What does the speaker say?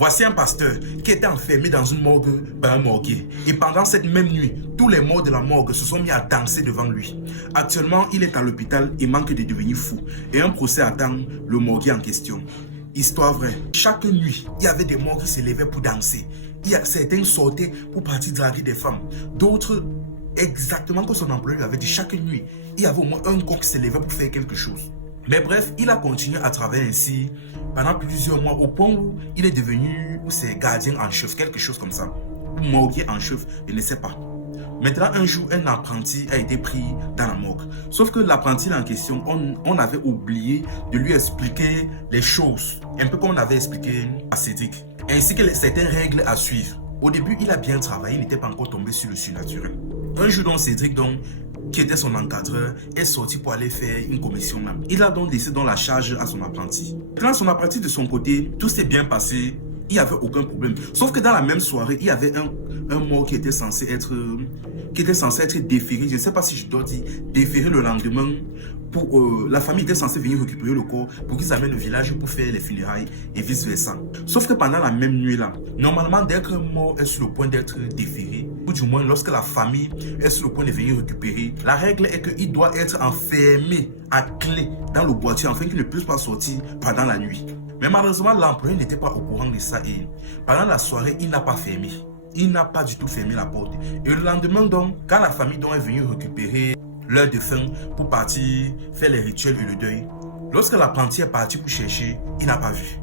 Voici un pasteur qui était enfermé dans une morgue par un morguier. Et pendant cette même nuit, tous les morts de la morgue se sont mis à danser devant lui. Actuellement, il est à l'hôpital et manque de devenir fou. Et un procès attend le morguier en question. Histoire vraie. Chaque nuit, il y avait des morts qui se levaient pour danser. Certains sortaient pour partir draguer des femmes. D'autres, exactement comme son employeur lui avait dit, chaque nuit, il y avait au moins un corps qui se levait pour faire quelque chose. Mais bref, il a continué à travailler ainsi pendant plusieurs mois au point où il est devenu ses gardien en chef, quelque chose comme ça. Ou morguier en chef, je ne sais pas. Maintenant, un jour, un apprenti a été pris dans la morgue. Sauf que l'apprenti en question, on avait oublié de lui expliquer les choses, un peu comme on avait expliqué à Cédric, ainsi que certaines règles à suivre. Au début, il a bien travaillé, il n'était pas encore tombé sur le surnaturel. Un jour, donc, Cédric, qui était son encadreur, est sorti pour aller faire une commission même. Il a donc laissé dans la charge à son apprenti. Quand son apprenti de son côté, tout s'est bien passé, il n'y avait aucun problème. Sauf que dans la même soirée, il y avait un mort qui était censé être déféré. Je ne sais pas si je dois dire déféré le lendemain. La famille était censée venir récupérer le corps pour qu'ils amènent le village pour faire les funérailles et vice versa. Sauf que pendant la même nuit là, normalement dès qu'un mort est sur le point d'être déféré, ou du moins lorsque la famille est sur le point de venir récupérer, la règle est qu'il doit être enfermé à clé dans le boîtier afin qu'il ne puisse pas sortir pendant la nuit. Mais malheureusement, l'employé n'était pas au courant de ça et pendant la soirée, il n'a pas fermé. Il n'a pas du tout fermé la porte. Et le lendemain donc, quand la famille donc est venue récupérer leur défunt pour partir faire les rituels et le deuil, lorsque l'apprenti est parti pour chercher, il n'a pas vu.